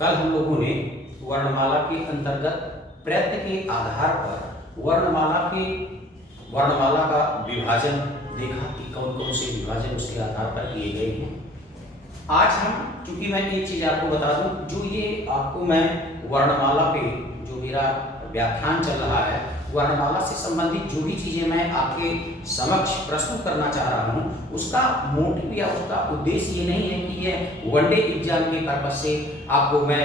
कल हम लोगों ने वर्णमाला के अंतर्गत प्रयत्न के आधार पर वर्णमाला का विभाजन देखा कि कौन कौन से विभाजन उसके आधार पर किए गए हैं। आज हम, चूंकि मैं एक चीज आपको बता दूं, जो ये आपको मैं वर्णमाला पे जो मेरा व्याख्यान चल रहा है, वर्णमाला से संबंधित जो भी चीजें मैं आपके समक्ष प्रस्तुत करना चाह रहा हूं, उसका मोटिव या उसका उद्देश्य ये नहीं है कि ये वनडे एग्जाम के पर्पज से आपको मैं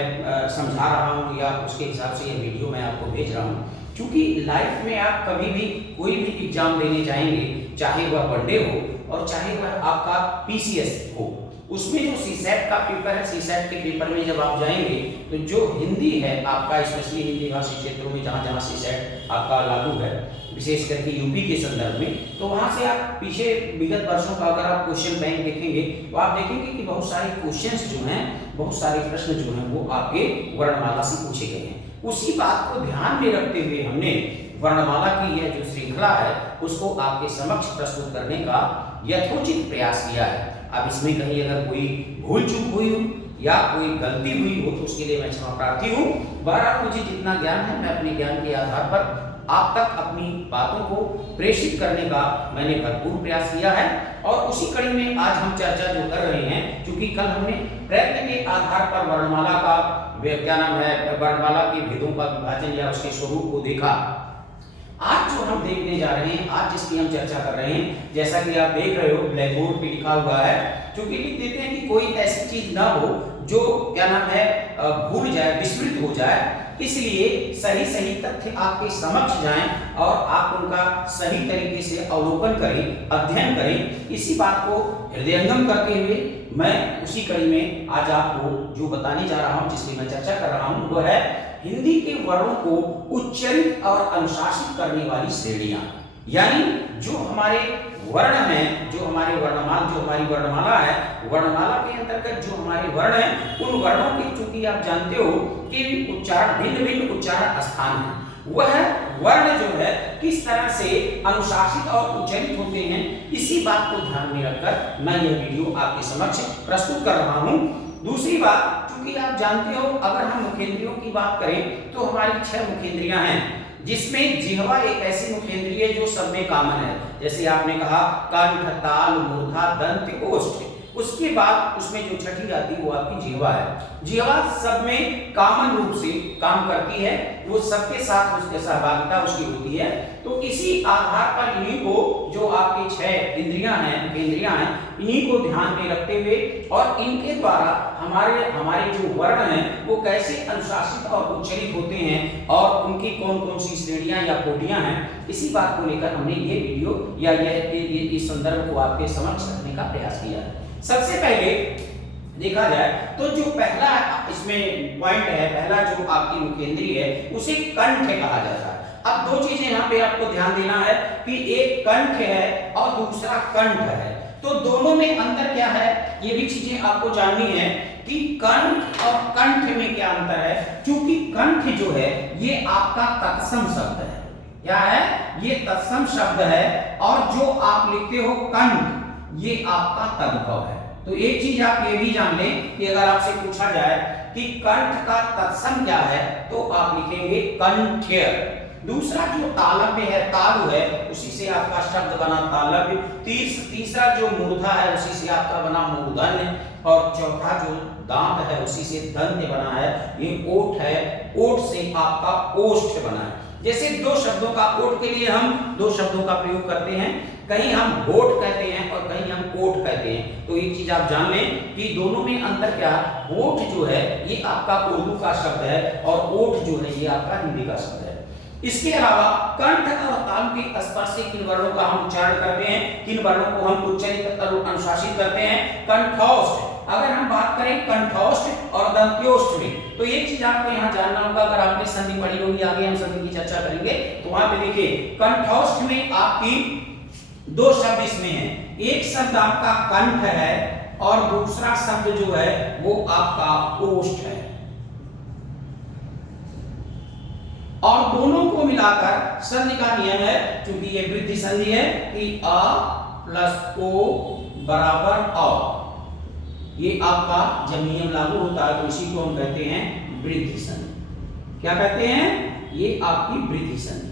समझा रहा हूं या उसके हिसाब से ये वीडियो मैं आपको भेज रहा हूं। क्योंकि लाइफ में आप कभी भी कोई भी एग्जाम देने जाएंगे, चाहे वह वनडे हो और चाहे वह आपका पीसीएस हो, उसमें जो सीसेट का पेपर है, सीसेट के पेपर में जब आप जाएंगे तो जो हिंदी है आपका, स्पेशली हिंदी भाषी क्षेत्रों में जहाँ जहाँ सीसेट आपका लागू है, विशेष करके यूपी के संदर्भ में, तो वहाँ से आप पीछे विगत वर्षों का अगर आप क्वेश्चन बैंक देखेंगे तो आप देखेंगे कि बहुत सारे क्वेश्चंस जो हैं, बहुत सारे प्रश्न जो हैं वो आपके वर्णमाला से पूछे गए हैं। उसी बात को ध्यान में रखते हुए हमने वर्णमाला की यह जो श्रृंखला है उसको आपके समक्ष प्रस्तुत करने का यथोचित प्रयास किया है। अब इसमें कहीं अगर कोई भूल चूक हुई हो या कोई गलती हुई हो तो उसके लिए मैं क्षमा प्रार्थी हूँ। बहरहाल मुझे जितना ज्ञान है मैं अपने ज्ञान के आधार पर आप तक अपनी बातों को प्रेषित करने का मैंने भरपूर प्रयास किया है। और उसी कड़ी में आज हम चर्चा जो कर रहे हैं, क्योंकि कल हमने प्रयत्न के आधार पर वर्णमाला का क्या नाम है, वर्णमाला के भेदों का विभाजन या उसके स्वरूप को देखा। आज जो हम देखने जा रहे हैं, आज जिसकी हम चर्चा कर रहे हैं, जैसा कि आप देख रहे हो ब्लैक बोर्ड पे लिखा हुआ है, क्योंकि लिख देते हैं कि कोई ऐसी चीज ना हो जो क्या नाम है भूल जाए, विस्मृत हो जाए, इसलिए सही सही तथ्य आपके समक्ष जाएं और आप उनका सही तरीके से अवलोकन करें, अध्ययन करें। इसी बात को हृदयंगम करते हुए मैं उसी कड़ी में आज आपको जो बताने जा रहा हूं, जिसकी मैं चर्चा कर रहा हूं, वो है हिंदी के वर्णों को उच्चारित और अनुशासित करने वाली श्रेणियां। यानी जो हमारे वर्ण हैं, जो हमारी वर्णमाला है, वर्णमाला के अंतर्गत जो हमारे वर्ण हैं, उन वर्णों के, चूंकि आप जानते हो कि उच्चारण भिन्न भिन्न उच्चारण स्थान है, वह वर्ण जो है किस तरह से अनुशासित और उच्चारित होते हैं, इसी बात को ध्यान में रखकर मैं यह वीडियो आपके समक्ष प्रस्तुत कर रहा हूं। दूसरी बात, क्योंकि आप जानते हो अगर हम मुखेंद्रियों की बात करें तो हमारी 6 मुखेंद्रियां हैं, जिसमें जिह्वा एक ऐसी मुखेंद्रिय है जो सब में कॉमन है। जैसे आपने कहा कंठ, ताल, मूर्धा, दंत, ओष्ठ, उसके बाद उसमें जो छठी आती है वो आपकी जिह्वा है। जिह्वा सब में कॉमन रूप से काम करती है, वो सबके साथ उसके सहभागिता उसकी होती है। तो इसी आधार पर इन्हीं को, जो आपकी 6 इंद्रियां हैं, इंद्रियां हैं, इन्हीं को ध्यान में रखते हुए और इनके द्वारा हमारे जो वर्ण हैं वो कैसे अनुशासित और उच्चारित होते हैं और उनकी कौन कौन सी श्रेणियां या कोटियां हैं, इसी बात को लेकर हमने ये वीडियो या इस संदर्भ को आपके समक्ष रखने का प्रयास किया है। सबसे पहले देखा जाए तो जो पहला इसमें पॉइंट है, पहला जो आपकी मुखेंद्री है, उसे कंठ कहा जाता है। अब दो चीजें यहाँ पे आपको ध्यान देना है कि एक कंठ है और दूसरा कंठ है, तो दोनों में अंतर क्या है, ये भी चीजें आपको जाननी है कि कंठ और कंठ में क्या अंतर है। क्योंकि कंठ जो है ये आपका तत्सम शब्द है, क्या है, ये तत्सम शब्द है, और जो आप लिखते हो कंठ, ये आपका तद्भव है। तो एक चीज आप ये भी जान लें कि अगर आपसे पूछा जाए कि कंठ का तत्सम क्या है, तो आप लिखेंगे कंठ्य। दूसरा जो तालव्य है, तालु है, उसी से आपका शब्द बना तालव्य। तीसरा जो मूर्धा है, उसी से आपका बना मूर्धन्य, और चौथा जो दांत है, उसी से दंत बना है। ये ओठ है, ओठ से आपका ओष्ठ बना है। जैसे दो शब्दों का, ओठ के लिए हम दो शब्दों का प्रयोग करते हैं, कहीं हम होठ कहते हैं और कहीं हम ओठ कहते हैं। तो एक चीज आप जान लें कि दोनों में अंतर क्या है। होठ जो है ये आपका उर्दू का शब्द है और ओठ जो है ये आपका हिंदी का शब्द है। इसके अलावा कंठ और ताल के स्पर्श से किन वर्णों का हम उच्चारण करते हैं, किन वर्णों को हम उच्चारित और अनुशासित करते हैं। कंठोष्ठ, अगर हम बात करें कंठोष्ठ और दंत्योष्ठ में, तो एक चीज आपको यहाँ जानना होगा, अगर आपने संधि पढ़ी होगी, आगे हम संधि की चर्चा करेंगे, तो वहां पे देखिए कंठोष्ठ में आपकी दो शब्द इसमें है। एक शब्द आपका कंठ है और दूसरा शब्द जो है वो आपका ओष्ठ है, और दोनों को मिलाकर संधि का नियम है, क्योंकि ये वृद्धि संधि है कि अ प्लस ओ बराबर अ, ये आपका जब नियम लागू होता है तो इसी को हम कहते हैं वृद्धि संधि। क्या कहते हैं? ये आपकी वृद्धि संधि।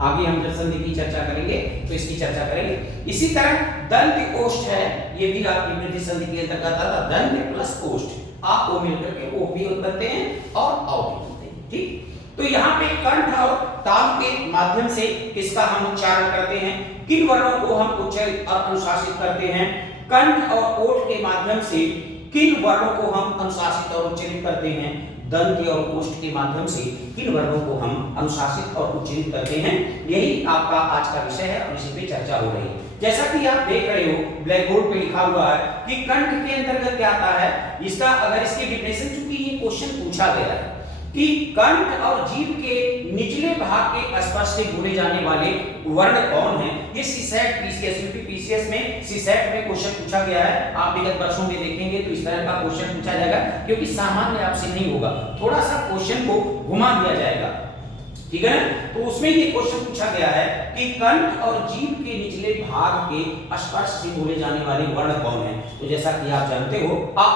आगे हम जब संधि की चर्चा करेंगे तो इसकी चर्चा करेंगे। इसी तरह दंत ओष्ठ है, ये भी आपकी वृद्धि संधि के अंतर्गत आता है। दंत प्लस ओष्ठ, आ ओ मिलकर के ओ भी बनते हैं और औ भी बनते हैं। ठीक, तो यहाँ पे कंठ और तालु के माध्यम से किसका हम उच्चारण करते हैं, किन वर्णों को हम उच्चारित और अनुशासित करते हैं। कंठ और ओठ के माध्यम से किन वर्णों को हम अनुशासित और उच्चारित करते हैं। दंत और ओष्ठ के माध्यम से किन वर्णों को हम अनुशासित और उच्चारित करते हैं। यही आपका आज का विषय है और इसी पे चर्चा हो रही है। जैसा कि आप देख रहे हो ब्लैक बोर्ड पे लिखा हुआ है कि कंठ के अंतर्गत क्या आता है। इसका अगर इसकी डिफिनेशन, चूंकि ये क्वेश्चन पूछा गया है कि कंठ और जीभ के निचले भाग के स्पर्श से बोले जाने वाले वर्ण कौन हैं। ये सीसेट पीसीएस यूपी पीसीएस में सीसेट में क्वेश्चन पूछा गया है। आप विगत वर्षों में देखेंगे तो इस तरह का क्वेश्चन पूछा जाएगा, क्योंकि सामान्य आपसे नहीं होगा, थोड़ा सा क्वेश्चन को घुमा दिया जाएगा। ठीक है, तो उसमें ये क्वेश्चन पूछा गया है कि कंठ और जीभ के निचले भाग के स्पर्श से बोले जाने वाले वर्ण कौन हैं। तो जैसा कि आप जानते हो आ,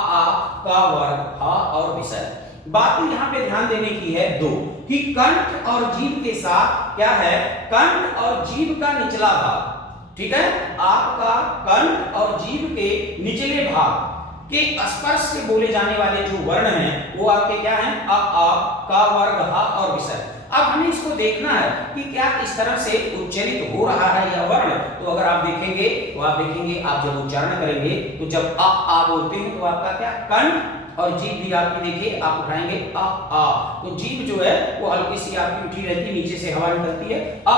का वर्ग, हा और विसर्ग। बात यहाँ पे ध्यान देने की है दो, कि कंठ और जीभ के साथ क्या है, कंठ और जीभ का निचला भाग। ठीक है, आपका कंठ और जीभ के निचले भाग के स्पर्श से बोले जाने वाले जो वर्ण हैं वो आपके क्या हैं, आ, का वर्ग, हा और विसर्ग। अब हमें इसको देखना है कि क्या इस तरह से उच्चारित हो रहा है यह वर्ण। तो अगर आप देखेंगे तो आप देखेंगे, आप जब उच्चारण करेंगे तो जब आ बोलते हैं तो आपका क्या, कंठ और जीभ भी आपकी देखिए, आप उठाएंगे आ, तो जीभ जो है वो हल्की सी आपकी उठी रहती है, नीचे से हवा निकलती है। आ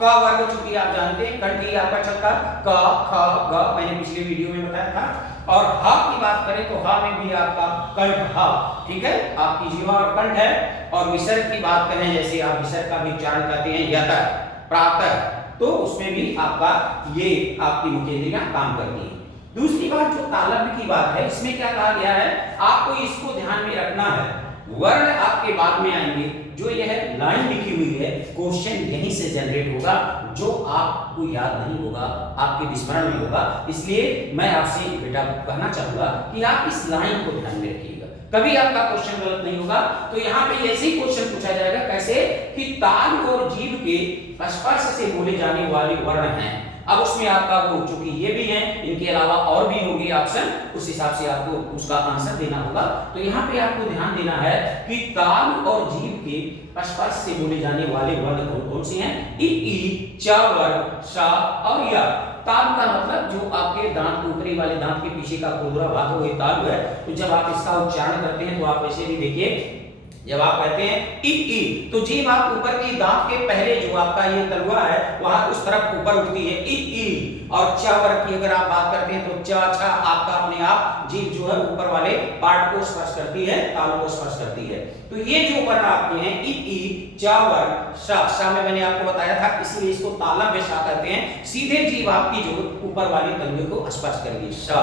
का वर्ग चूंकि आप जानते हैं कंठ ही आपका चलता, क ख ग, मैंने पिछले वीडियो में बताया था। और हा की बात करें तो हा में भी आपका कंठ हा। ठीक है, आपकी जीवा और कंठ है। और विसर्ग की बात करें, जैसे आप विसर्ग का भी उच्चारण करते हैं यतः, प्रातः, तो उसमें भी आपका ये आपकी मुखेंद्रियां काम करती है। दूसरी बात जो तालव्य की बात है, इसमें क्या कहा गया है, आपको इसको ध्यान में रखना है। वर्ण आपके बाद में आएंगे, जो यह लाइन लिखी हुई है क्वेश्चन यहीं से जनरेट होगा, जो आपको याद नहीं होगा, आपके विस्मरण में होगा। इसलिए मैं आपसे बेटा कहना चाहूंगा कि आप इस लाइन को ध्यान में रखिएगा, कभी आपका क्वेश्चन गलत नहीं होगा। तो यहाँ पे ऐसे ही क्वेश्चन पूछा जाएगा, कैसे कि तालु और जीभ के स्पर्श से बोले जाने वाले वर्ण हैं। अब उसमें आपका वो चूंकि ये भी हैं, इनके अलावा और भी होगी ऑप्शन, उस हिसाब से आपको उसका आंसर देना होगा। तो यहाँ पे आपको ध्यान देना है कि तालु और जीभ के स्पर्श से बोले जाने वाले वर्ण कौन कौन से हैं। ई, च वर्ग, श और य। तालु का मतलब जो आपके दांत के ऊपरी वाले दांत के पीछे का खुरदुरा भाग है वो तालु है। तो जब आप इसका उच्चारण करते हैं तो आप ऐसे भी देखिए, जब आप कहते हैं ई, तो जीभ आप ऊपर की दांत के पहले जो आपका ये तलवा है वहां उस तरफ ऊपर उठती है ई। और च वर्ग की अगर आप बात करते हैं तो च, छ आपका अपने आप जीभ जो है ऊपर वाले पार्ट को स्पर्श करती है, तालु को स्पर्श करती है। तो ये जो वर्ण आपके हैं ई, च वर्ग, श में मैंने आपको बताया था, इसलिए इसको तालव्य श कहते हैं। सीधे जीभ आपकी जो ऊपर वाले तलवे को स्पर्श करेगी, श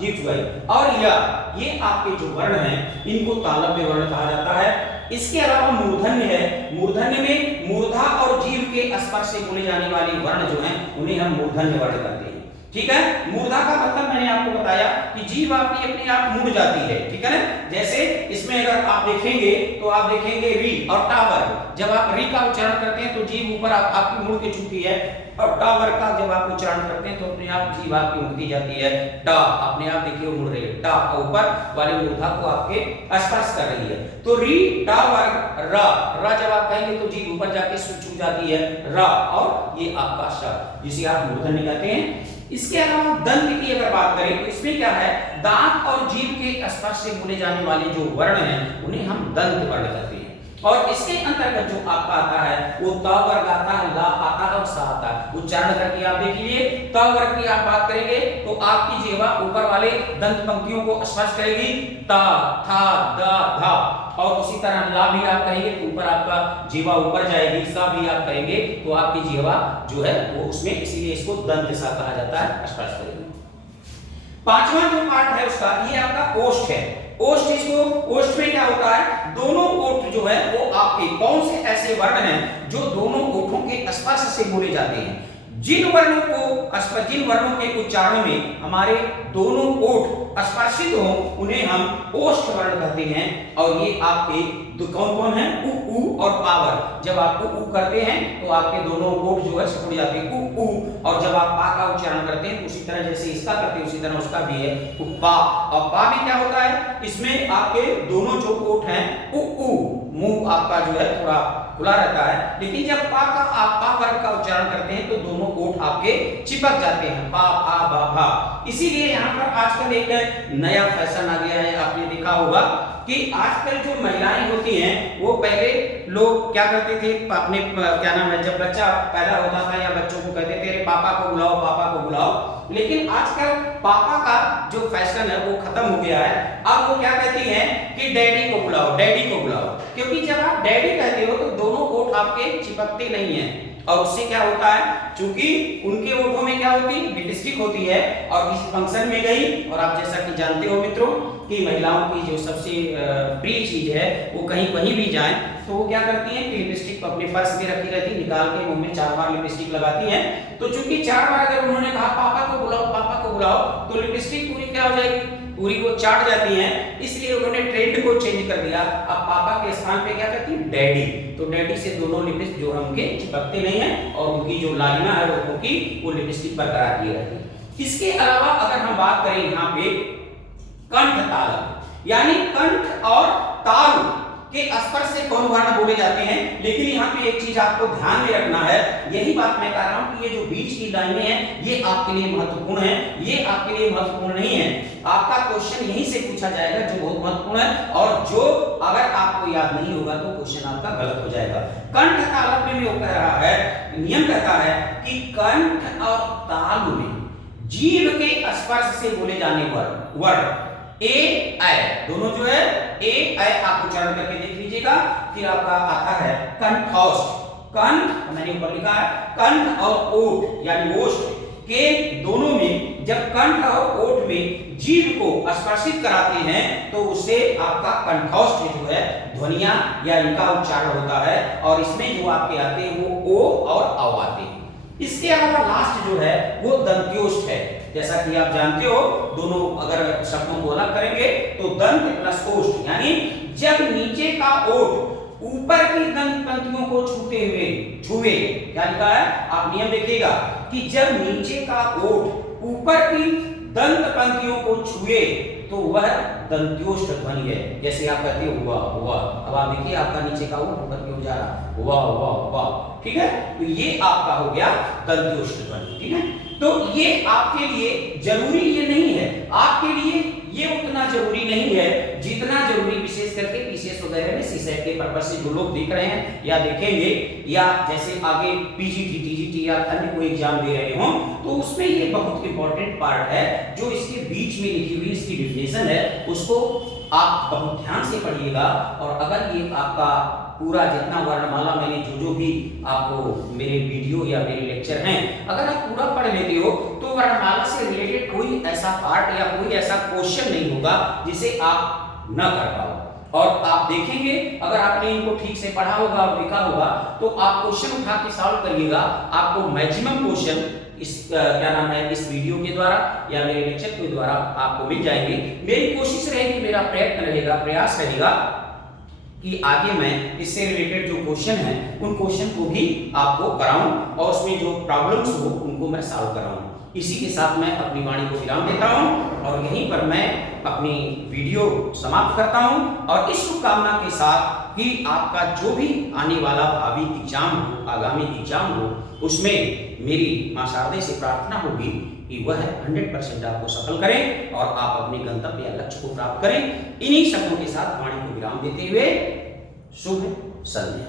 जीभ छुआई। और ये आपके जो वर्ण हैं इनको तालव्य वर्ण कहा जाता है। इसके अलावा मूर्धन्य है, मूर्धन्य में मूर्धा और जीभ के स्पर्श से बोले जाने वाले वर्ण जो हैं उन्हें हम मूर्धन्य वर्ण कहते हैं। ठीक है, मूर्धा का मतलब मैंने आपको बताया कि जीभ आपकी अपने आप मुड़ जाती है। ठीक है ना, जैसे इसमें अगर आप देखेंगे तो आप देखेंगे री और टा वर्ग। जब आप री का उच्चारण करते हैं तो जीभ ऊपर आपकी मुड़ के चुकी है, और टा वर्ग का जब आप उच्चारण करते हैं तो अपने आप जीभ आपकी मुड़ती जाती है। टा अपने आप देखिए मुड़ रही है, टा ऊपर वाली मूर्धा को आपके स्पर्श कर रही है। तो री, टा वर्ग, र जब आप कहेंगे तो जीभ ऊपर जाके छू जाती है, र, और ये आपका श, जिसे आप मूर्धन्य कहते हैं। इसके अलावा दंत की अगर बात करें तो इसमें क्या है, दांत और जीभ के स्पर्श से बोले जाने वाले जो वर्ण हैं उन्हें हम दंत वर्ण कहते हैं। और इसके अंतर्गत जो आपका आता है वो त वर्ग आता है, ला आता है और सा आता है। उच्चारण करके आप देख लीजिए, त वर्ग की आप बात करेंगे तो आपकी जीवा ऊपर वाले दंत पंक्तियों को स्पर्श करेगी, ता, था, द, धा। और उसी तरह ला भी आप कहेंगे तो ऊपर आपका जीवा ऊपर जाएगी, सा भी आप कहेंगे तो आपकी जीवा जो है वो उसमें, इसीलिए इसको दंत सा कहा जाता है, स्पर्श करेगी। पांचवा जो पार्ट है उसका, ये आपका ओष्ठ है। ओष्ठ, इसको ओष्ठ में क्या होता है, दोनों ओठ जो है वो आपके कौन से ऐसे वर्ण हैं जो दोनों ओठों के स्पर्श से बोले जाते हैं। जिन वर्णों के उच्चारण में हमारे दोनों ओठ स्पर्शित हो उन्हें हम ओष्ठ वर्ण कहते हैं। और ये आपके कौन कौन है? उ, ऊ और पावर। जब आप उ करते हैं तो आपके दोनों ओठ जो है सिकुड़ जाते हैं, उ ऊ। और जब आप पा का उच्चारण करते हैं उसी तरह जैसे इसका करते हैं उसी तरह उसका भी है उपा। और पा में क्या होता है? इसमें आपके दोनों जो ओठ हैं उ ऊ, मुंह आपका जो है थोड़ा खुला रहता है, लेकिन जब पा का आप पा वर्ग का उच्चारण करते हैं तो दोनों ओठ आपके चिपक जाते हैं, पा फा बा भा। इसीलिए यहाँ पर आजकल एक नया फैशन आ गया है, आपने देखा होगा कि आजकल जो महिलाएं होती हैं वो पहले लोग क्या करते थे अपने क्या नाम है, जब बच्चा पैदा होता था या बच्चों को कहते थे अरे पापा को बुलाओ, पापा को बुलाओ। लेकिन आजकल पापा का जो फैशन है वो खत्म हो गया है। अब वो क्या कहती हैं कि डैडी को बुलाओ, डैडी को बुलाओ। क्योंकि जब आप डैडी कहते हो तो दोनों ओठ आपके चिपकते नहीं हैं। और उससे क्या होता है, चूंकि उनके ओठों में क्या होती है? लिपस्टिक होती है। और इस फंक्शन में गई, और आप जैसा कि जानते हो मित्रों कि महिलाओं की जो सबसे प्रिय चीज है वो कहीं भी जाए तो वो क्या करती हैं कि लिपस्टिक अपने पर्स में रखी रहती, निकाल के मुंह में 4 बार लिपस्टिक लगाती हैं। तो चूंकि 4 बार अगर उन्होंने कहा पापा को बुलाओ, पापा को बुलाओ, तो लिपस्टिक पूरी क्या हो जाएगी? पूरी वो चाट जाती हैं। इसलिए उन्होंने ट्रेंड को चेंज कर दिया। अब पापा के स्थान पे क्या करती है? डैडी। तो डैडी से दोनों लिपस्टिक जो है उनके चिपकते नहीं है और उनकी जो लालिमा है वो की वो लिपस्टिक बरकरार की रहती है। इसके अलावा अगर हम बात करें यहाँ पे कंठ ताल, यानी कंठ और ताल के स्पर्श से कौन वर्ण बोले जाते हैं। लेकिन यहाँ पे एक चीज आपको ध्यान में रखना है, यही बात मैं कह रहा हूं कि ये जो बीच की लाइनें हैं ये आपके लिए महत्वपूर्ण है, ये आपके लिए महत्वपूर्ण नहीं है। आपका क्वेश्चन यहीं से पूछा जाएगा जो बहुत महत्वपूर्ण है, और जो अगर आपको याद नहीं होगा तो क्वेश्चन आपका गलत हो जाएगा। कंठ ताल में वो कह रहा है, नियम कहता है कि कंठ और ताल में जीभ के स्पर्श से बोले जाने वर्ण ए ऐ दोनों जो है ए ऐ आप उच्चारण करके देख लीजिएगा। फिर आपका आता है कंठोष्ठ। कंठ मैंने ऊपर लिखा है, कंठ और ओठ यानी ओष्ठ के दोनों में जब कंठ और ओठ में जीभ को स्पर्शित कराते हैं तो उससे आपका कंठोष्ठ जो है ध्वनियां या इनका उच्चारण होता है। और इसमें जो आपके आते हैं वो ओ और औ आते हैं। इसके अलावा लास्ट जो है वो दंत्योष्ठ है। जैसा कि आप जानते हो दोनों अगर शब्दों को अलग करेंगे तो दंत प्लस ओष्ठ, यानी जब नीचे का ओठ ऊपर की दंत पंक्तियों को छुए, क्या लिखा है आप नियम देखिएगा कि जब नीचे का ओठ ऊपर की दंत पंक्तियों को छुए तो वह दंत्योष्ठ ध्वनि है। जैसे आप कहते हो हुआ हुआ, अब आप देखिए आपका नीचे का ओठ ऊपर की ओर जा रहा हुआ हुआ हुआ, ठीक है, तो ये आपका हो गया दंत्योष्ठ ध्वनि। ठीक है, तो ये आपके लिए जरूरी ये नहीं है, आपके लिए ये उतना जरूरी नहीं है जितना जरूरी विशेष करके पीसीएस वगैरह में सीसेट के पर्पस से जो लोग देख रहे हैं या देखेंगे, या जैसे आगे पीजीटी टीजीटी या अन्य कोई एग्जाम दे रहे हो तो उसमें ये बहुत इंपॉर्टेंट पार्ट है जो इसके बीच में लिखी हुई इसकी डिफिनेशन है, उसको आप बहुत ध्यान से पढ़िएगा। और अगर ये आपका पूरा जितना वर्णमाला मैंने जो भी आपको मेरे वीडियो या मेरे लेक्चर हैं अगर आप पूरा पढ़ लेते हो तो वर्णमाला से रिलेटेड कोई ऐसा पार्ट या कोई ऐसा क्वेश्चन नहीं होगा जिसे आप न कर पाओ। और आप देखेंगे अगर आपने इनको ठीक से पढ़ा होगा और लिखा होगा तो आप क्वेश्चन उठा के सॉल्व करिएगा, आपको मैक्सिमम क्वेश्चन इस क्या नाम है इस वीडियो के द्वारा या मेरे लेक्चर के द्वारा आपको मिल जाएंगे। मेरी कोशिश रहेगी, मेरा प्रयत्न रहेगा, प्रयास रहेगा कि आगे मैं इससे रिलेटेड जो क्वेश्चन हैं उन क्वेश्चन को भी आपको कराऊं और उसमें जो प्रॉब्लम्स हो उनको मैं सॉल्व कराऊं। इसी के साथ मैं अपनी वाणी को विराम देता हूं और यहीं पर मैं अपनी वीडियो समाप्त करता हूं और इस शुभकामना के साथ कि आपका जो भी आने वाला भावी एग्जाम हो, आगामी एग्जाम हो, उसमें मेरी मां शारदे से प्रार्थना होगी कि वह 100% आपको सफल करें और आप अपने गंतव्य या लक्ष्य को प्राप्त करें। इन्हीं शब्दों के साथ वाणी को विराम देते हुए शुभ संध्या।